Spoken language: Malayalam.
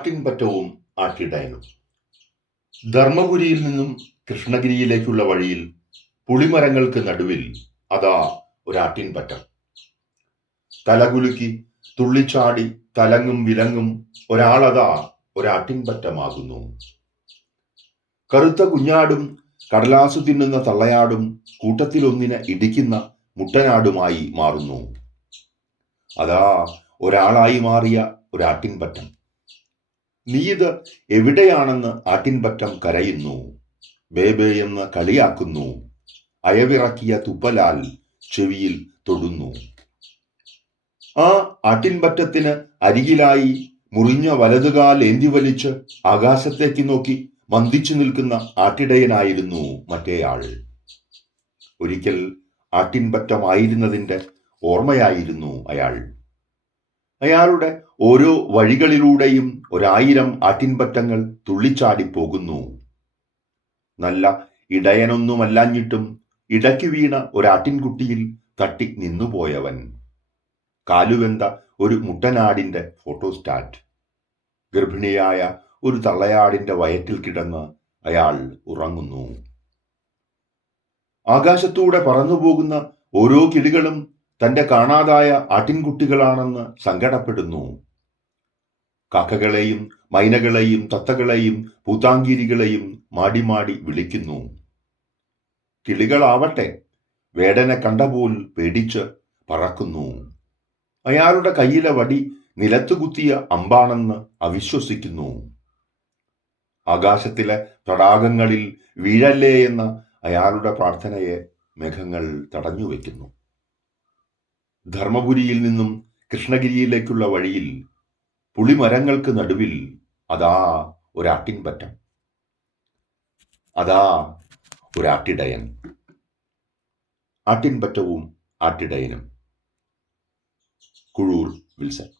ആട്ടിൻപറ്റവും ആട്ടിടയനും. ധർമ്മപുരിയിൽ നിന്നും കൃഷ്ണഗിരിയിലേക്കുള്ള വഴിയിൽ പുളിമരങ്ങൾക്ക് നടുവിൽ അതാ ഒരാട്ടിൻപറ്റം. തലകുലുക്കി തുള്ളിച്ചാടി തലങ്ങും വിലങ്ങും ഒരാളതാ ഒരാട്ടിൻപറ്റമാകുന്നു. കറുത്ത കുഞ്ഞാടും കടലാസു തിന്നുന്ന തള്ളയാടും കൂട്ടത്തിലൊന്നിനെ ഇടിക്കുന്ന മുട്ടനാടുമായി മാറുന്നു. അതാ ഒരാളായി മാറിയ ഒരാട്ടിൻപറ്റം. നീയത് എവിടെയാണെന്ന് ആട്ടിൻപറ്റം കരയുന്നു. ബേബേ എന്ന് കളിയാക്കുന്നു. അയവിറക്കിയ തുപ്പലാൽ ചെവിയിൽ തൊടുന്നു. ആ ആട്ടിൻപറ്റത്തിന് അരികിലായി മുറിഞ്ഞ വലതുകാൽ ഏന്തി വലിച്ച് ആകാശത്തേക്ക് നോക്കി മന്ദിച്ചു നിൽക്കുന്ന ആട്ടിടയനായിരുന്നു മറ്റേയാൾ. ഒരിക്കൽ ആട്ടിൻപറ്റമായിരുന്നതിന്റെ ഓർമ്മയായിരുന്നു അയാൾ. അയാളുടെ ഓരോ വഴികളിലൂടെയും ഒരായിരം ആട്ടിൻപറ്റങ്ങൾ തുള്ളിച്ചാടിപ്പോകുന്നു നല്ല ഇടയനൊന്നുമല്ലാഞ്ഞിട്ടും ഇടയ്ക്ക് വീണ ഒരാട്ടിൻകുട്ടിയിൽ തട്ടി നിന്നുപോയവൻ. കാലുവെന്ത ഒരു മുട്ടനാടിന്റെ ഫോട്ടോസ്റ്റാറ്റ് ഗർഭിണിയായ ഒരു തള്ളയാടിന്റെ വയറ്റിൽ കിടന്ന് അയാൾ ഉറങ്ങുന്നു. ആകാശത്തൂടെ പറന്നുപോകുന്ന ഓരോ കിളികളും തന്റെ കാണാതായ ആട്ടിൻകുട്ടികളാണെന്ന് സങ്കടപ്പെടുന്നു. കാക്കകളെയും മൈനകളെയും തത്തകളെയും പൂത്താങ്കിരികളെയും മാടിമാടി മാടി വിളിക്കുന്നു. കിളികളാവട്ടെ വേടനെ കണ്ടപോൽ പേടിച്ച് പറക്കുന്നു. അയാളുടെ കയ്യിലെ വടി നിലത്തുകുത്തിയ അമ്പാണെന്ന് അവിശ്വസിക്കുന്നു. ആകാശത്തിലെ തടാകങ്ങളിൽ വീഴല്ലേ എന്ന അയാളുടെ പ്രാർത്ഥനയെ മേഘങ്ങൾ തടഞ്ഞു വയ്ക്കുന്നു ധർമ്മപുരിയിൽ നിന്നും കൃഷ്ണഗിരിയിലേക്കുള്ള വഴിയിൽ പുളിമരങ്ങൾക്ക് നടുവിൽ അതാ ഒരാട്ടിൻപറ്റം. അതാ ഒരാട്ടിടയൻ. ആട്ടിൻപറ്റവും ആട്ടിടയനും. കുഴൂർ വിൽസൺ.